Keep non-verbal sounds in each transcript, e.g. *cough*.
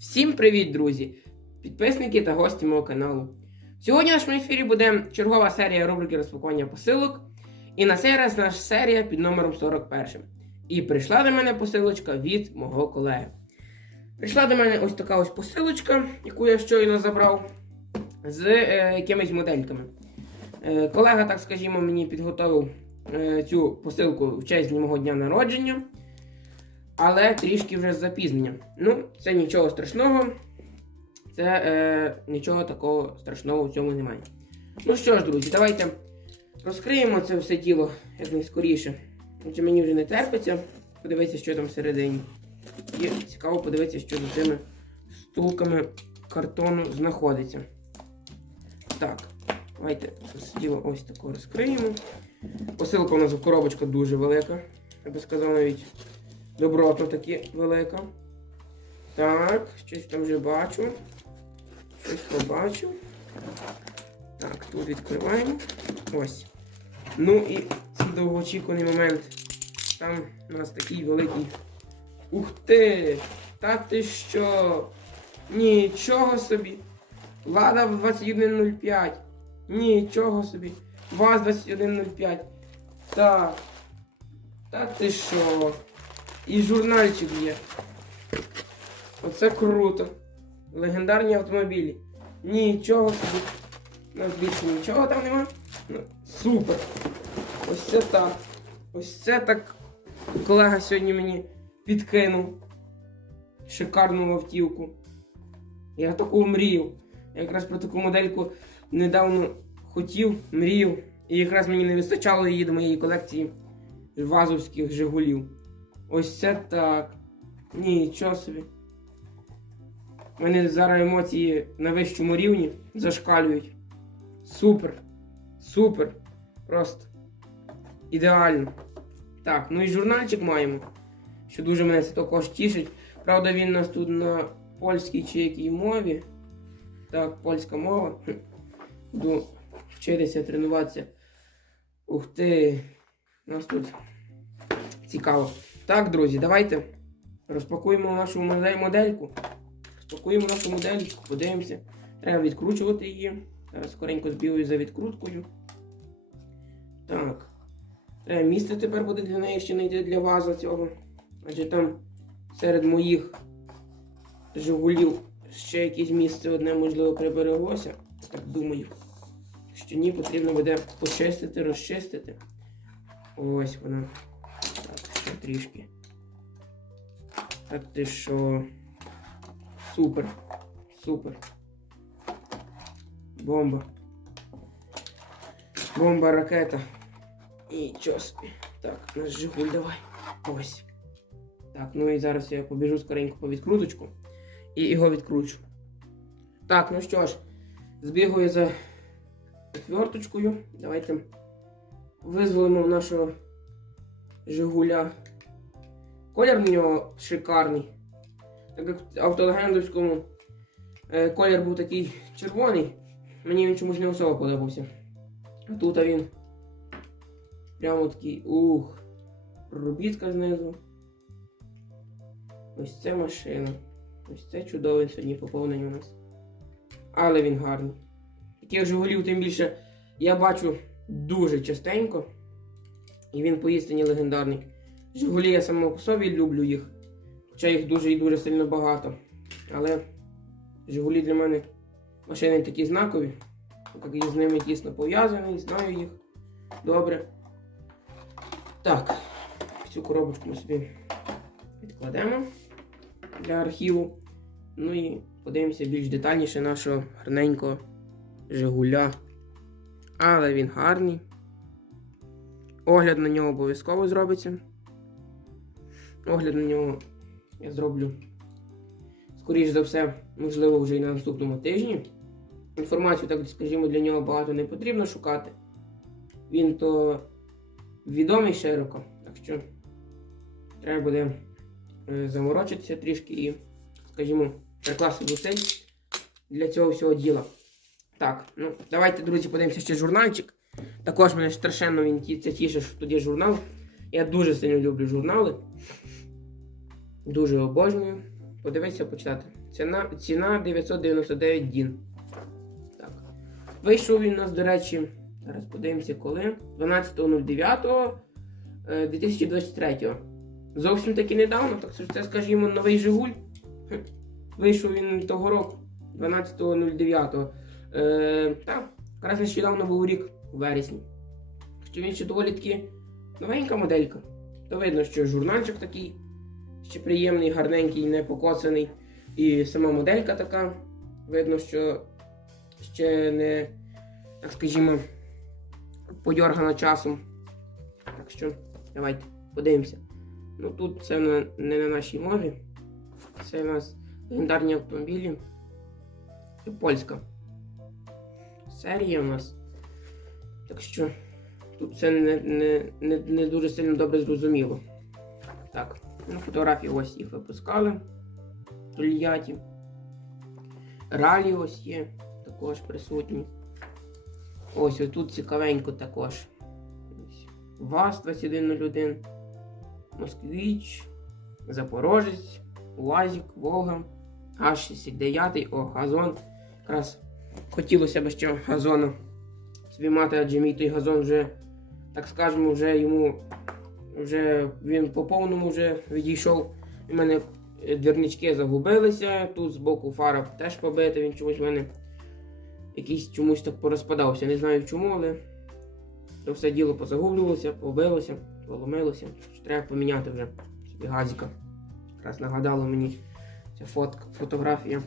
Всім привіт, друзі! Підписники та гості мого каналу. В нашому ефірі буде чергова серія рубрики розпакування посилок. І на цей раз наша серія під номером 41. І прийшла до мене посилочка від мого колеги. Прийшла до мене ось така ось посилочка, яку я щойно забрав, з е, якимись модельками. Е, колега, так скажімо, мені підготовив е, цю посилку в честь мого дня народження але трішки вже з запізненням. Ну, це нічого страшного. Це е, нічого такого страшного в цьому немає. Ну що ж, друзі, давайте розкриємо це все тіло якнайскоріше. Адже мені вже не терпиться. Подивитися, що там всередині. І цікаво подивитися, що за цими стулками картону знаходиться. Так, давайте це тіло ось таке розкриємо. Посилка у нас в коробочка дуже велика. Я би сказав навіть добротно таки велика. Так, щось там вже бачу. Щось побачу. Так, тут відкриваємо. Ось. Ну і цей довгоочікуваний момент. Там у нас такий великий. Ух ти! Та ти що? Нічого собі. Лада в 21.05. Нічого собі. ВАЗ 21.05. Так. Та ти що? І журнальчик є. Оце круто. Легендарні автомобілі. Нічого собі. У нас більше нічого там нема. Ну, супер. Ось це так. Ось це так колега сьогодні мені підкинув. Шикарну автівку. Я таку мрію. Я якраз про таку модельку недавно хотів, мрію. І якраз мені не вистачало її до моєї колекції вазовських Жигулів. Ось це так. Нічого собі. У мене зараз емоції на вищому рівні зашкалюють. Супер. Супер. Просто. Ідеально. Так, ну і журнальчик маємо. Що дуже мене це також тішить. Правда, він у нас тут на польській чи якій мові. Так, польська мова. Буду вчитися, тренуватися. Ух ти. У нас тут цікаво. Так, друзі, давайте розпакуємо нашу модельку. Розпакуємо нашу модельку, подивимося. Треба відкручувати її. Зараз скоренько збігаю за відкруткою. Так. Треба місце тепер буде для неї ще не йде для ваза цього. Адже там серед моїх жигулів ще якесь місце одне, можливо, прибереглося. Так думаю. Що ні, потрібно буде почистити, розчистити. Ось вона. Трішки. Так ти що? Супер. Супер. Бомба. Бомба, ракета. І чо собі. Так, наш Жигуль давай. Ось. Так, ну і зараз я побіжу скоренько по відкруточку і його відкручу. Так, ну що ж, збігаю за отверточкою. Давайте визволимо нашого Жигуля. Колір в нього шикарний. Так як в автолегендовському е, колір був такий червоний, мені він чомусь не особо подобався. А тут він прямо такий ух. Робітка знизу. Ось це машина. Ось це чудове сьогодні поповнення у нас. Але він гарний. Таких жигулів, тим більше, я бачу дуже частенько. І він поістині легендарний. Жигулі я само по собі люблю їх. Хоча їх дуже і дуже сильно багато. Але Жигулі для мене машини такі знакові. Так я з ними тісно пов'язаний, знаю їх добре. Так, цю коробочку ми собі відкладемо для архіву. Ну і подивимося більш детальніше нашого гарненького Жигуля. Але він гарний. Огляд на нього обов'язково зробиться. Огляд на нього я зроблю, скоріш за все, можливо, вже і на наступному тижні. Інформацію, так скажімо, для нього багато не потрібно шукати. Він то відомий широко, так що треба буде е, заморочитися трішки і, скажімо, прикласти зусиль для цього всього діла. Так, ну давайте, друзі, подивимося ще журнальчик. Також мене страшенно він це тішить, що є журнал. Я дуже сильно люблю журнали. Дуже обожнюю. подивитися, почитати. Ціна, ціна 999 дін. Так. Вийшов він у нас, до речі, зараз подивимося, коли. 12.09 е, 2023. Зовсім таки недавно, так що це, скажімо, новий Жигуль. Вийшов він того року, 12.09. Е, так, якраз нещодавно був рік у вересні. Що він ще доволі таки новенька моделька. То видно, що журнальчик такий ще приємний, гарненький, не покоцаний. І сама моделька така. Видно, що ще не, так скажімо, подьоргана часом. Так що, давайте подивимося. Ну тут це на, не на нашій мові. Це у нас легендарні автомобілі. І польська серія у нас. Так що тут це не, не, не, не дуже сильно добре зрозуміло. Так, ну фотографії ось їх випускали. Тольятті. Ралі ось є, також присутні. Ось тут цікавенько також. Ось. ВАЗ-2101, Москвіч, Запорожець, УАЗик, Волга, Аж-69, о, газон. Якраз хотілося б ще газону собі мати, адже мій той газон вже, так скажемо, вже йому вже він по повному вже відійшов. У мене е, двірнички загубилися, тут збоку фара теж побита, він чомусь в мене якийсь чомусь так порозпадався. Не знаю чому, але то все діло позагублювалося, побилося, поломилося. Треба поміняти вже собі газіка. Якраз нагадало мені ця фотка, фотографія.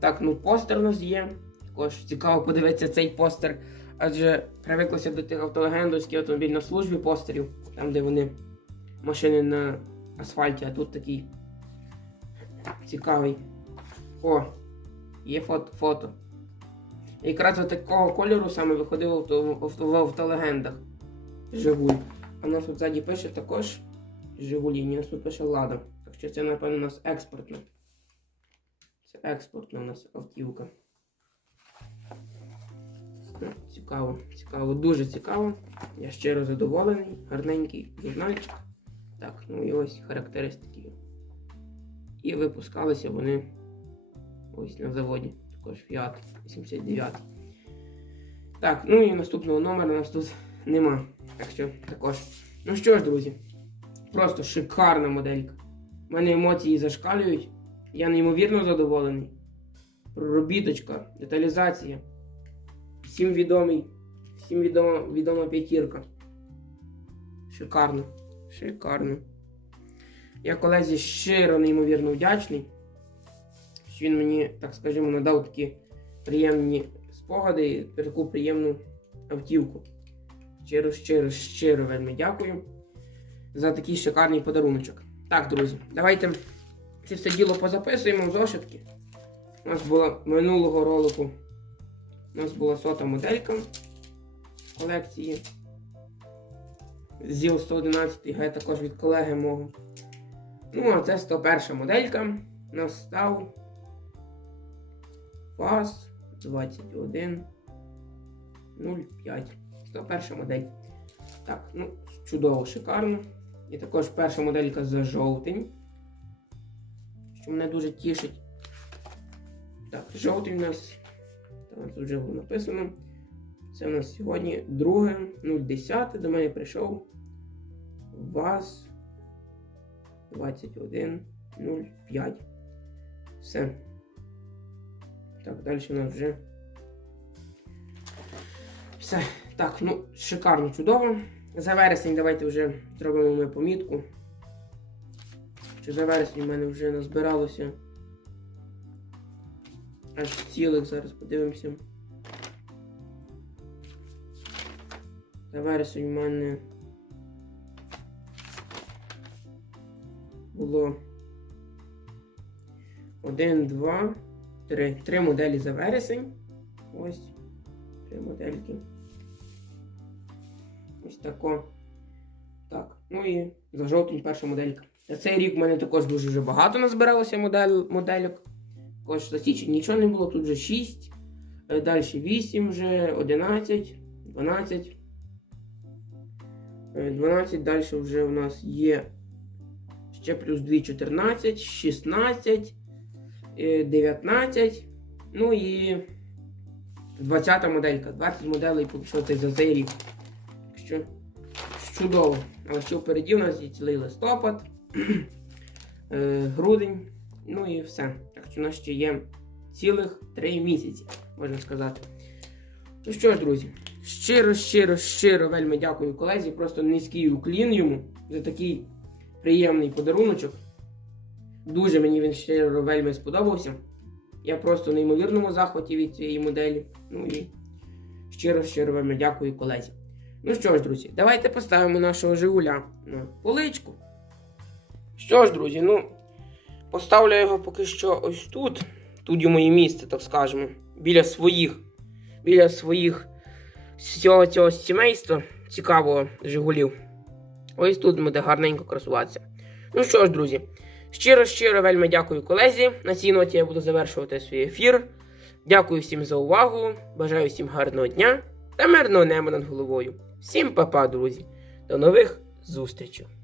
Так, ну постер у нас є. Також цікаво подивитися цей постер. Адже привиклося до тих автолегендовських автомобіль на службі постерів, там, де вони машини на асфальті, а тут такий цікавий. О, є фото. фото. Якраз от такого кольору саме виходив авто- в, авто- в автолегендах Жигуль. А в нас тут ззаді пише також Жигулі, у нас тут пише Лада. Так що це, напевно, у нас експортна. Це експортна у нас автівка. Цікаво, цікаво, дуже цікаво. Я щиро задоволений, гарненький журнальчик. Так, ну і ось характеристики. І випускалися вони ось на заводі. Також Fiat 89. Так, ну і наступного номера у нас тут нема. Так що також. Ну що ж, друзі, просто шикарна моделька. У мене емоції зашкалюють. Я неймовірно задоволений. Проробіточка, деталізація. Всім відомий, всім відома, відома п'ятірка. Шикарно. Шикарно. Я колезі щиро неймовірно вдячний, що він мені, так скажімо, надав такі приємні спогади і таку приємну автівку. Щиро, щиро, щиро вельми дякую за такий шикарний подаруночок. Так, друзі, давайте це все діло позаписуємо в зошитки. У нас було минулого ролику. У нас була сота моделька з колекції. ЗІЛ 111 г також від колеги мого. Ну, а це 101 моделька. Нас став ФАС 2105. 101 модель. Так, ну, чудово, шикарно. І також перша моделька за жовтень. Що мене дуже тішить. Так, жовтень у нас. Там тут вже було написано. Це у нас сьогодні 2.010. До мене прийшов ВАЗ 21.05. Все. Так, далі у нас вже. Все. Так, ну, шикарно, чудово. За вересень давайте вже зробимо ми помітку. Що за вересень в мене вже назбиралося. Аж цілих зараз подивимося. За вересень в мене було один, два, три. Три моделі за вересень. Ось. Три модельки. Ось тако. Так. Ну і за жовтень перша моделька. За цей рік в мене також дуже вже багато назбиралося модель, модельок. Також за нічого не було, тут вже 6. Далі 8 вже, 11, 12. Е, 12 далі вже у нас є ще плюс 2, 14, 16, е, 19. Ну і 20 моделька. 20 моделей що це за цей рік. Що чудово. Але що впереді у нас є цілий листопад, *clears throat* е, грудень, ну і все. Так що у нас ще є цілих 3 місяці, можна сказати. Ну що ж, друзі, щиро, щиро, щиро вельми дякую колезі. Просто низький уклін йому за такий приємний подаруночок. Дуже мені він щиро вельми сподобався. Я просто в неймовірному захваті від цієї моделі. Ну і щиро, щиро вельми дякую колезі. Ну що ж, друзі, давайте поставимо нашого Жигуля на поличку. Що ж, друзі, ну, поставлю його поки що ось тут. Тут йому і місце, так скажемо, біля своїх, біля своїх всього цього сімейства цікавого Жигулів. Ось тут буде гарненько красуватися. Ну що ж, друзі, щиро, щиро вельми дякую колезі. На цій ноті я буду завершувати свій ефір. Дякую всім за увагу. Бажаю всім гарного дня та мирного неба над головою. Всім па-па, друзі. До нових зустрічей!